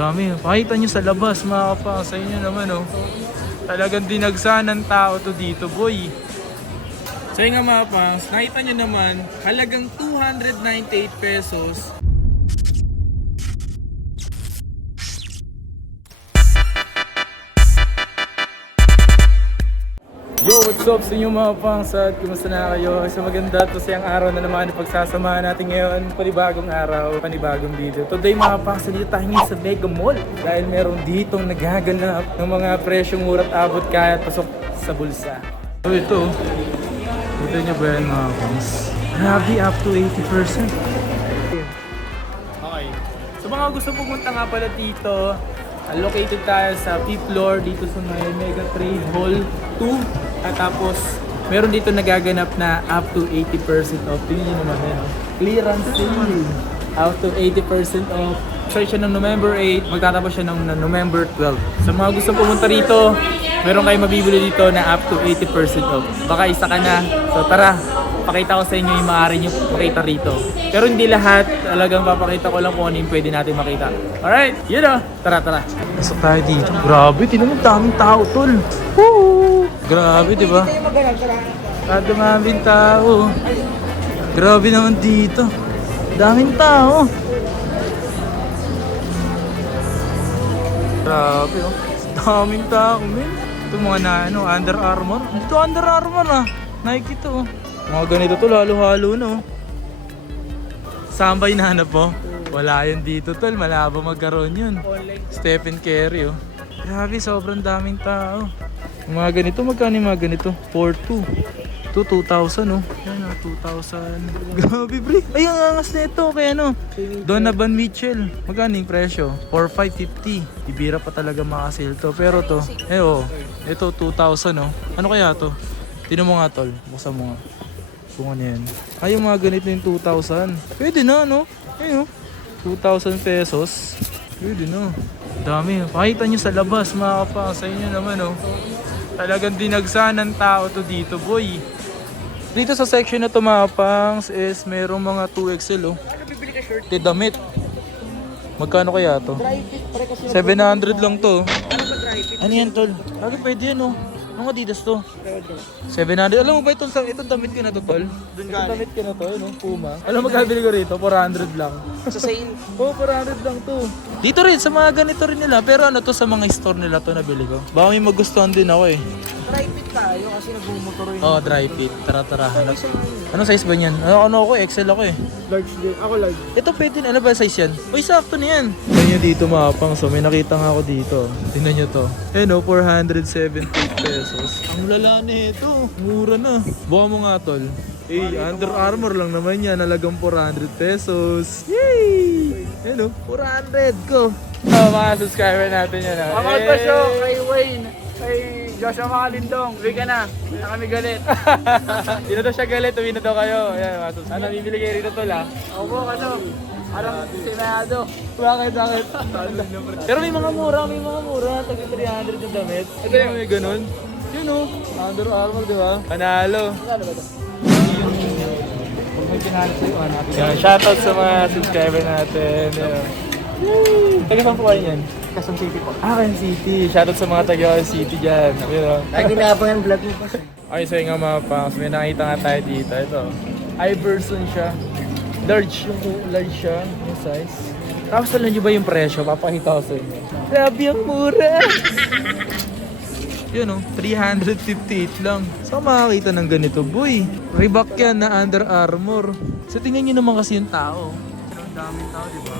Dami. Pakita nyo sa labas mga kapang. Sa inyo naman oh. Talagang dinagsa ng tao to dito boy. So yun nga mga pangs, nakita nyo naman, halagang 298 pesos. Yo, what's up sa inyo mga pangs at kumusta na kayo? So maganda at masayang araw na naman ang pagsasamahan natin ngayon. Panibagong araw, panibagong video. Today mga pangs, dito tayo ngayon sa Mega Mall. Dahil meron ditong naghaganap ng mga presyong mura't abot kaya at pasok sa bulsa. So ito, dito nyo ba yan mga pangs? Grabe, up to 80%. Okay. So mga gusto pumunta nga pala dito, located tayo sa 5th floor dito sa may Mega Trade Hall 2. At tapos, meron dito nagaganap na up to 80% off. Tingnan nyo naman yan. Clearance sale. Up to 80% off. Start siya ng November 8, magtatapos siya ng November 12. Sa mga gusto pumunta rito, meron kayo mabibili dito na up to 80% off. Baka isa ka na. So tara, pakita ko sa inyo yung maaari nyo makita rito. Pero hindi lahat, talagang papakita ko lang kung ano yung pwede natin makita. Alright, yun o. Tara. Pasok tayo dito. Grabe, tinan mo daming tao tol. Woo! Grabe, di ba? Kadaming tao. Grabe naman dito. Daming tao. Grabe, oh. Daming tao, men. Ito mga na, Under Armour. Ito Under Armour, ah. Nike ito, oh. Mga ganito to, lalo-halo na, oh. Sambay na hanap mo? Wala yan dito, tol. Malabo magkaroon yun. Stephen Curry, oh. Grabe, sobrang daming tao. Mga ganito, magkano yung mga ganito? 4,200. Ito, 2,000, oh. Yan, oh, 2,000. Grabe, bre. Ay, ang angas na ito. Kaya, Donovan Mitchell. Magkano yung presyo? 4,550. Ibira pa talaga makasale to. Pero to, oh. Ito, 2,000, oh. Ano kaya to? Tinan mo nga, tol. Buksan mo nga. Kung ano yan. Ay, yung mga ganito yung 2,000. Pwede na, no? Ayun, 2,000 pesos. Pwede na. Dami. Pakita nyo sa labas, mga kapang. Sa inyo naman, oh. Talagang dinagsa ng tao to dito, boy. Dito sa section na to, mga pangs, is merong mga 2XL, oh. Ano bibili ka shirt? Damit. Magkano kaya to? Dry fit, pare kasi. 700 lang to. Ano ba dry fit? Ano yan, tol? Lagi pwede yan, oh. Anong Adidas to? 700. Alam mo ba itong damit ko na to, tol? Itong damit ko na to, no? Puma. Alam mo magkabili ko rito? 400 lang. Sa sale. Oo, 400 lang to. Dito rin, sa mga ganito rin nila. Pero ano to, sa mga store nila to nabili ko. Baka may magustuhan din ako, eh. Dry fit tayo kasi nagmumotor yun. Oo, dry fit. Tara. Anong size ba niyan? Ano ako, XL ako, eh. Large din. Ako large. Ito pwede na. Ano ba size yan? Uy, sakto na yan. Tignan nyo dito mga pang. So may nakita nga ako dito. Tignan nyo to. Eh no, 478 pesos. Ang lala na ito. Mura na. Buka mo nga tol. Eh, Under Armour lang naman yan. Nalagang 400 pesos. Yay! Eh no, 400 ko. Oh, mga subscriber natin yan. Mga pasyo kay Wayne. Kay Joshua Makalindong. Uwi ka na. Na kami galit. Hindi na daw siya galit. Uwi na daw kayo. Ayan, mga subscriber. Ano, bibili kayo rito tol ha? Opo, ano? Parang sinayado. Bakit? Pero may mga mura. Tag 300 yung damit. Ito yung may ganun. Yun o. Under Armour, di ba? Panalo. Ano ba ito? Pag may pinalo sa'yo, natin. Yan, shoutout sa mga subscriber natin. Taga saan po kayo yan? Quezon City po. Quezon City. Shoutout sa mga taga Quezon City dyan. Lagi naabangan vlog mo pa siya. Okay, so nga mga pangs. May nakita nga tayo dito. Ito. Iverson siya. Large siya. Yung size. Tapos alam nyo ba yung presyo? Papakita ko sa inyo. Grabe ang mura! Yun o, 358 lang. Saan makakita ng ganito, boy? Reebok yan na Under Armour. So tingnan nyo naman kasi yung tao. Ang daming tao, di ba?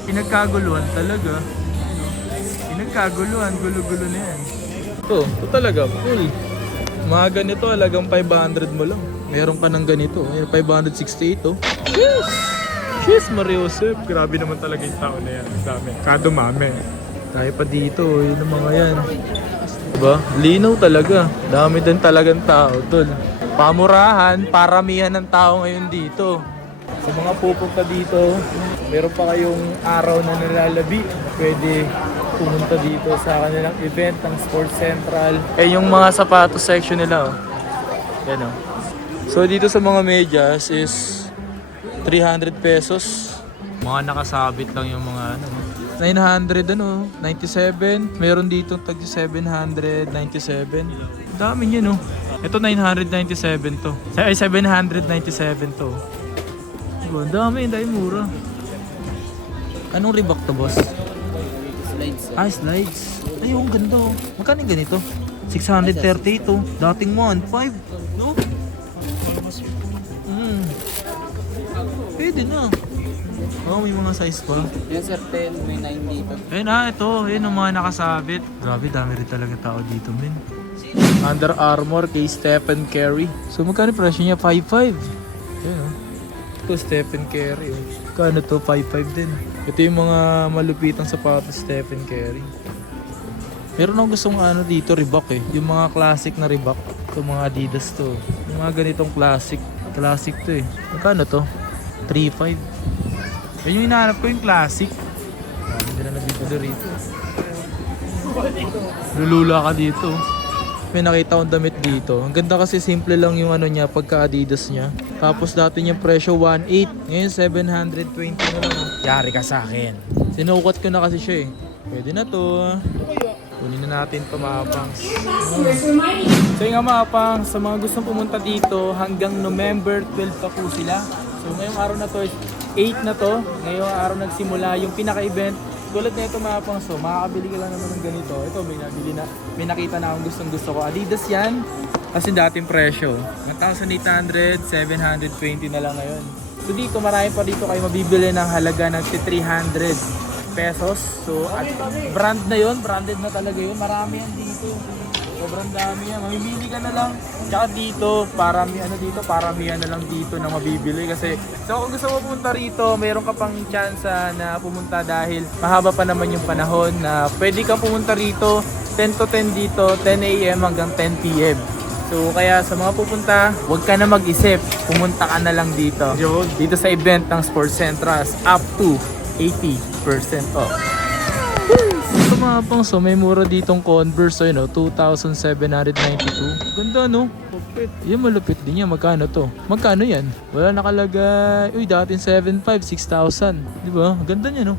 Pinagkaguluhan talaga. Pinagkaguluhan, gulo-gulo na yan. Ito talaga, full. Mga ganito, halagang 500 mo lang. Meron ka ng ganito, 568 oh. Cheers, Mario Josep. Grabe naman talaga yung tao na yan. Dami. Kadumami. Tayo pa dito, yun ang mga yan. Diba? Linaw talaga. Dami din talagang tao, tol. Pamurahan, paramihan ng tao ngayon dito. Sa mga pupunta dito, meron pa kayong araw na nalalabi. Pwede pumunta dito sa kanilang event ng Sports Central. Eh, yung mga sapatos section nila, oh. Yan, oh. So, dito sa mga medyas is 300 pesos. Mga nakasabit lang yung mga ano. 900 ano, 97. Meron dito tag 797. Dami niya no. Ito 997 to. Ay 797 to. Diba? Dami mura. Anong Reebok to, boss? Slides. Ah, slides. Ay, ang ganda oh. Magkano yung ganito? 630 to. Dating 1.5, no? Pwede na. Oh, may mga size pa. Yan sir, 10, may 9 dito. Ayun ito. Ayun ang mga nakasabit. Grabe, dami rin talaga tao dito, men. Under Armour kay Stephen Curry. So, magkano presyo niya? 5.5. Ayun oh. Ito, Stephen Curry oh. Kano to? 5.5 din. Ito yung mga malupitang sapatos Stephen Curry. Meron akong gustong ano dito, Reebok eh. Yung mga classic na Reebok. Ito mga Adidas to. Yung mga ganitong classic. Classic to eh. Magkano to? 3.5. Yan yung hinahanap ko, yung classic. Hindi na nabibili rito. Lulula ka dito. May nakita akong damit dito. Ang ganda kasi simple lang yung ano niya, pagka Adidas niya. Tapos dati yung presyo 1.8. Ngayon 720 na lang. Yari ka sa akin. Sinukot ko na kasi siya eh. Pwede na to. Kunin na natin ito, Mapangs. So yung Mapangs, sa mga gustong pumunta dito, hanggang November 12 pa po sila. So ngayong araw na to, 8 na to. Ngayong araw nagsimula yung pinaka-event. Tulad na ito, Mapangs, so makakabili ka lang naman ng ganito. Ito, may nakita na akong gusto ko. Adidas yan. Kasi dating presyo. 1,800, 720 na lang ngayon. So dito, marami pa dito kayo mabibili ng halaga ng 300 pesos. So, at brand na yun, branded na talaga yun. Marami yan dito. Sobrang dami yan. Mamimili ka na lang. Tsaka dito, paramihan na lang dito na mabibili. Kasi, so kung gusto mo pumunta rito, mayroon ka pang chance na pumunta dahil mahaba pa naman yung panahon na pwede kang pumunta rito 10 to 10 dito, 10 a.m. hanggang 10 p.m. So, kaya sa mga pupunta, huwag ka na mag-isip. Pumunta ka na lang dito. Dito sa event ng Sports Centras, up to 80% off. Ito mga pang, so may mura ditong Converse, so, 2,792. Ganda no? Yan malupit din yan. Magkano to? Magkano yan? Wala nakalagay. Uy, dating 7,500, 6,000. Diba? Ganda niya no?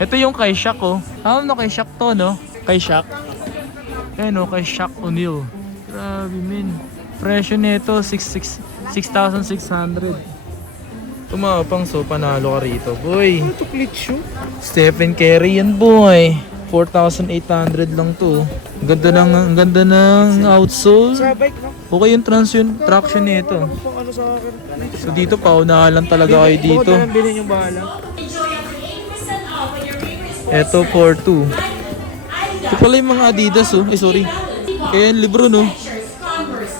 Ito yung kay Shaq oh. Ano kay Shaq to no? Kay Shaq. Ayan o, kay Shaq O'Neal. Grabe min. Presyo nito 6,600. Tumapang, so panalo ka rito, boy. Ano to, plate shoe? Stephen Curry yan, boy. 4,800 lang to. Ang ganda ng outsole. Sa bike, no? Okay yung traction nito. Ano sa akin? So dito, paunahan lang talaga kayo dito. Bukod na lang bilhin yung bahala. Eto, 4,200. Ito pala yung mga Adidas, oh. Eh, sorry. Kaya yung Lebron, oh.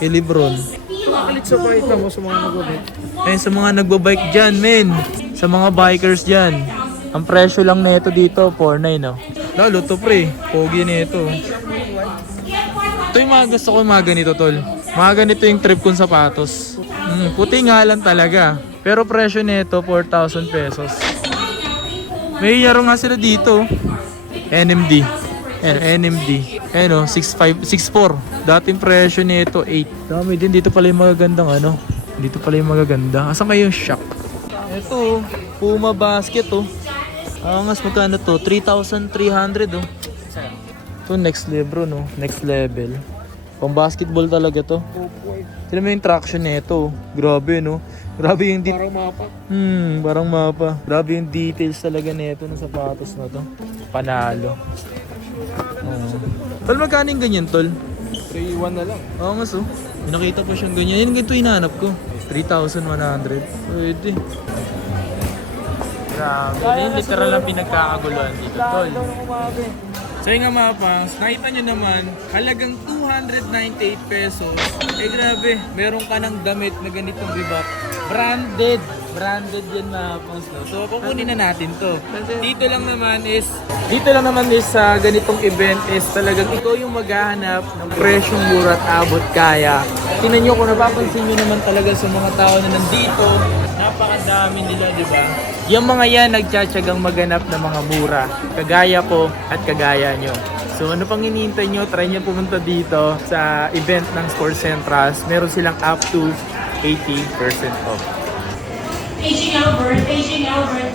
Kay Lebron. Nakalit sa pakita mo sa mga nag-bike. Ayun, sa mga nagbabike dyan, men. Sa mga bikers dyan. Ang presyo lang nito dito, 4,900, no? Lalo to, pre. Pogi nito. Ito yung mga gusto ko, mga ganito, tol. Mga ganito yung trip kong sapatos. Puti nga lang talaga. Pero presyo nito, 4,000 pesos. May yaro nga sila dito. NMD. NMD. Ayun, 6,400. Dating presyo nito, 8. Dami din. Dito pala yung magagandang ano. Dito pala yung magaganda. Asan kayo yung shop? Ito, Puma basket oh. Angas, magkano to? 3,300 oh. Ito next level no. Next level. Pang basketball talaga to. Tignan mo yung traction nito. Grabe no. Grabe yung Parang mapa. parang mapa. Grabe yung details talaga nito ng sapatos na to. Panalo. Tol, magkano yung ganyan, tol? 3,1 na lang. Angas oh. May nakita pa siyang ganyan. Yan ganito hinahanap ko. 3,100. Pwede. Grabe. Yung literal lang pinagkakaguluhan dito, tol. So yung nga mga pangs, nakita nyo naman, halagang 298 pesos. Eh grabe, meron ka ng damit na ganitong Reebok. Branded. Branded yan mga pangs. No? So kukunin na natin to. Dito lang naman is sa ganitong event is talagang ikaw yung maghahanap ng presyong mura at abot kaya. Tingnan nyo kung napapansin nyo naman talaga sa mga tao na nandito, napakadami nila, di ba? Yung mga yan nagtsatsagang maganap ng mga mura. Kagaya ko at kagaya nyo. So ano pang hinihintay nyo? Try nyo pumunta dito sa event ng Sports Centras. Meron silang up to 80% off. Paging Albert,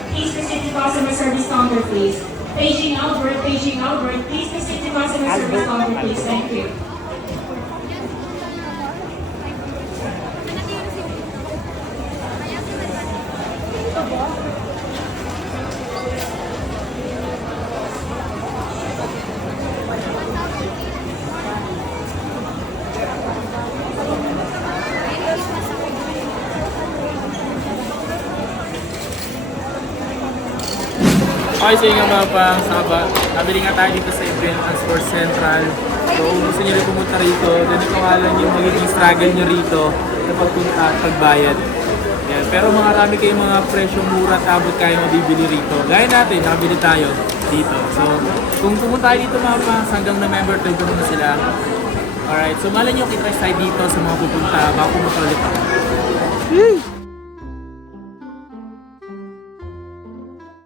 please proceed to customer service counter, please. Paging Albert, please proceed to customer service counter, please. Thank you. Okay, so yung mga pang Saba, nabili nga tayo dito sa event ang Sports Central. So kung gusto nyo rin pumunta rito, ganito nga lang yung magiging struggle nyo rito sa pagpunta at pagbayad. Yan. Pero marami kayong mga presyong mura at abot kayo mabibili rito. Gaya natin, nakabili tayo dito. So kung pumunta tayo dito mga pangs, hanggang November 12 na sila. Alright, so malay nyo kita tayo dito sa mga pupunta, baka pumunta ulit ako.